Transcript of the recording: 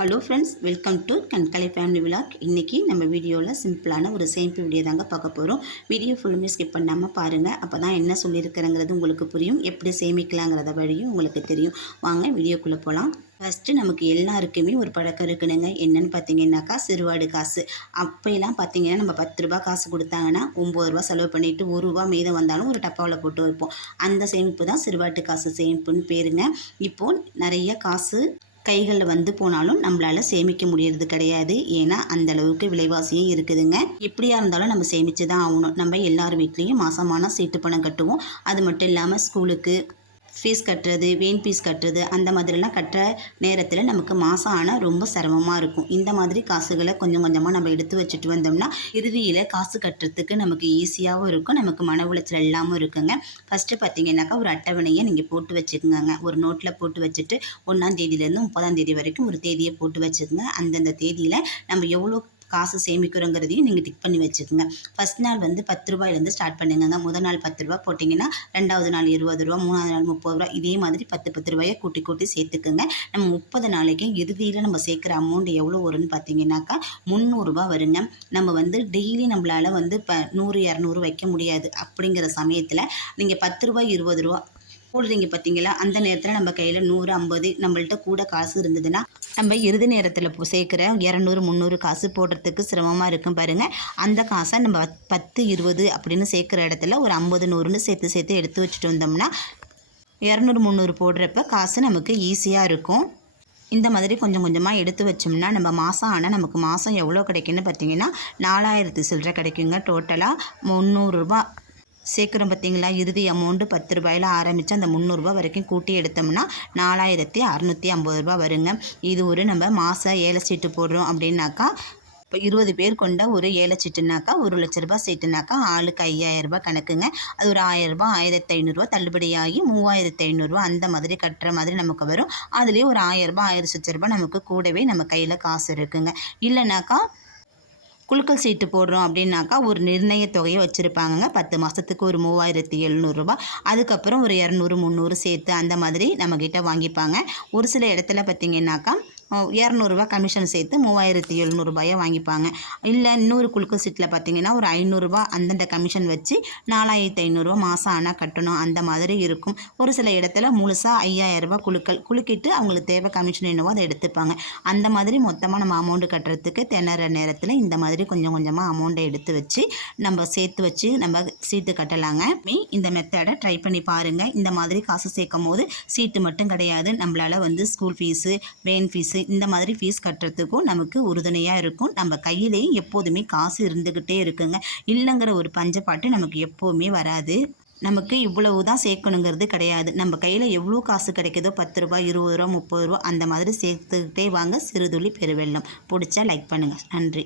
Hello friends welcome to கண்கலை family vlog இன்றைக்கி நம்ம வீடியோவில் சிம்பிளான ஒரு சேமிப்பு வீடியோ தாங்க பார்க்க போகிறோம் வீடியோ ஃபுல்லுமே ஸ்கிப் பண்ணாமல் பாருங்கள் அப்போ தான் என்ன சொல்லியிருக்கிறங்கிறது உங்களுக்கு புரியும். எப்படி சேமிக்கலாங்கிறத வழியும் உங்களுக்கு தெரியும். வாங்க வீடியோக்குள்ளே போகலாம் ஃபஸ்ட்டு நமக்கு எல்லாருக்குமே ஒரு பழக்கம் இருக்கணுங்க என்னன்னு பார்த்தீங்கன்னாக்கா சிறுவாடு காசு. அப்போலாம் பார்த்தீங்கன்னா நம்ம பத்து ரூபா காசு கொடுத்தாங்கன்னா ஒம்பது ரூபா செலவு பண்ணிவிட்டு ஒரு ரூபா மீதம் வந்தாலும் ஒரு டப்பாவில் போட்டு வைப்போம். அந்த சேமிப்பு தான் சிறுவாட்டு காசு சேமிப்புன்னு பேருங்க. இப்போது நிறைய காசு கைகளில் வந்து போனாலும் நம்மளால் சேமிக்க முடியறது கிடையாது. ஏன்னா அந்த அளவுக்கு விலைவாசியும் இருக்குதுங்க. எப்படியா இருந்தாலும் நம்ம சேமித்து தான் ஆகணும். நம்ம எல்லார் வீட்லேயும் மாதமான சீட்டு பணம் கட்டுவோம். அது மட்டும் இல்லாமல் ஸ்கூலுக்கு ஃபீஸ் கட்டுறது வெயின் ஃபீஸ் கட்டுறது அந்த மாதிரிலாம் கட்டுற நேரத்தில் நமக்கு மாதம் ஆனால் ரொம்ப சிரமமாக இருக்கும். இந்த மாதிரி காசுகளை கொஞ்சம் கொஞ்சமாக நம்ம எடுத்து வச்சுட்டு வந்தோம்னா இறுதியில் காசு கட்டுறதுக்கு நமக்கு ஈஸியாகவும் இருக்கும். நமக்கு மன உளைச்சல் இல்லாமல் இருக்குங்க. ஃபஸ்ட்டு பார்த்தீங்கன்னாக்கா ஒரு அட்டவணையை நீங்கள் போட்டு வச்சுக்கோங்க. ஒரு நோட்டில் போட்டு வச்சுட்டு ஒன்றாம் தேதியிலேருந்து முப்பதாம் தேதி வரைக்கும் ஒரு தேதியை போட்டு வச்சுக்கோங்க. அந்தந்த தேதியில் நம்ம எவ்வளோ காசு சேமிக்கிறோங்கிறதையும் நீங்கள் டிக் பண்ணி வச்சுக்கோங்க. ஃபஸ்ட் நாள் வந்து பத்து ரூபாயிலேருந்து ஸ்டார்ட் பண்ணுங்க முதல் நாள் பத்து ரூபா போட்டிங்கன்னா ரெண்டாவது நாள் இருபது ரூபா மூணாவது நாள் முப்பது ரூபா இதே மாதிரி பத்து பத்து ரூபாயை கூட்டி கூட்டி சேர்த்துக்குங்க. நம்ம முப்பது நாளைக்கு இறுதியில் நம்ம சேர்க்குற அமௌண்ட் எவ்வளோ வரும்னு பார்த்தீங்கன்னாக்கா முந்நூறுரூபா வருங்க. நம்ம வந்து டெய்லி நம்மளால் வந்து இப்போ நூறு இரநூறு வைக்க முடியாது. அப்படிங்கிற சமயத்தில் நீங்கள் பத்து ரூபாய் இருபது ரூபா போடுறீங்க பார்த்தீங்களா அந்த நேரத்தில் நம்ம கையில் நூறு ஐம்பது நம்மள்ட்ட கூட காசு இருந்ததுன்னா நம்ம இறுதி நேரத்தில் சேர்க்குற இரநூறு முந்நூறு காசு போடுறதுக்கு சிரமமாக இருக்கும் பாருங்கள் அந்த காசை நம்ம பத்து இருபது அப்படின்னு சேர்க்குற இடத்துல ஒரு ஐம்பது நூறுன்னு சேர்த்து சேர்த்து எடுத்து வச்சுட்டு வந்தோம்னா இரநூறு முந்நூறு போடுறப்ப காசு நமக்கு ஈஸியாக இருக்கும். இந்த மாதிரி கொஞ்சம் கொஞ்சமாக எடுத்து வச்சோம்னா நம்ம மாதம் ஆனால் நமக்கு மாதம் எவ்வளோ கிடைக்குன்னு பார்த்தீங்கன்னா நாலாயிரத்து சில்லரை கிடைக்குங்க டோட்டலாக முந்நூறுரூபா சேர்க்குறோம் பார்த்தீங்களா? இறுதி அமௌண்ட்டு பத்து ரூபாயில் ஆரம்பித்து அந்த முந்நூறுரூவா வரைக்கும் கூட்டி எடுத்தோம்னா நாலாயிரத்தி அறநூற்றி ஐம்பது ரூபா வருங்க. இது ஒரு நம்ம மாதம் ஏழை சீட்டு போடுறோம் அப்படின்னாக்கா இப்போ இருபது பேர் கொண்ட ஒரு ஏழை சீட்டுனாக்கா ஒரு லட்ச ரூபாய் சீட்டுனாக்கா ஆளுக்கு ஐயாயிரரூபா கணக்குங்க. அது ஒரு ஆயிரரூபா ஆயிரத்தி ஐநூறுரூவா தள்ளுபடியாகி மூவாயிரத்தி ஐநூறுரூவா அந்த மாதிரி கட்டுற மாதிரி நமக்கு வரும். அதுலேயும் ஒரு ஆயிரரூபா ஆயிரத்தி லட்ச ரூபாய் நமக்கு கூடவே நம்ம கையில் காசு இருக்குங்க. இல்லைனாக்கா குழுக்கள் சீட்டு போடுறோம் அப்படின்னாக்கா ஒரு நிர்ணய தொகையை வச்சுருப்பாங்கங்க. பத்து மாதத்துக்கு ஒரு மூவாயிரத்தி எழுநூறுரூபா அதுக்கப்புறம் ஒரு இரநூறு முந்நூறு சேர்த்து அந்த மாதிரி நம்மக்கிட்ட வாங்கிப்பாங்க. ஒரு சில இடத்துல பார்த்திங்கன்னாக்கா இரநூறுபா கமிஷன் சேர்த்து மூவாயிரத்தி எழுநூறுபாயை வாங்கிப்பாங்க. இல்லை இன்னொரு குலுக்கு சீட்டில் பார்த்தீங்கன்னா ஒரு ஐநூறுரூபா அந்தந்த கமிஷன் வச்சு நாலாயிரத்தி ஐநூறுரூவா மாதம் ஆனால் கட்டணும். அந்த மாதிரி இருக்கும். ஒரு சில இடத்துல முழுசாக ஐயாயிரரூபா குழுக்கள் குலுக்கிட்டு அவங்களுக்கு தேவை கமிஷன் என்னவோ அதை எடுத்துப்பாங்க. அந்த மாதிரி மொத்தமாக நம்ம அமௌண்ட்டு கட்டுறதுக்கு திணற நேரத்தில் இந்த மாதிரி கொஞ்சம் கொஞ்சமாக அமௌண்ட்டை எடுத்து வச்சு நம்ம சேர்த்து வச்சு நம்ம சீட்டு கட்டலாங்க. இந்த மெத்தடை ட்ரை பண்ணி பாருங்கள் இந்த மாதிரி காசு சேர்க்கும் போது சீட்டு மட்டும் கிடையாது. நம்மளால் வந்து ஸ்கூல் ஃபீஸு வேன் ஃபீஸு இந்த மாதிரி ஃபீஸ் கட்டுறதுக்கும் நமக்கு உறுதுணையாக இருக்கும். நம்ம கையிலேயும் எப்போதுமே காசு இருந்துக்கிட்டே இருக்குங்க. இல்லைங்கிற ஒரு பஞ்சப்பாட்டு நமக்கு எப்போவுமே வராது. நமக்கு இவ்வளவு தான் சேர்க்கணுங்கிறது கிடையாது. நம்ம கையில் எவ்வளோ காசு கிடைக்குதோ பத்து ரூபா இருபது ரூபா முப்பது ரூபா அந்த மாதிரி சேர்த்துக்கிட்டே வாங்க. சிறுதுளி பெருவெள்ளம். பிடிச்சா லைக் பண்ணுங்கள் நன்றி.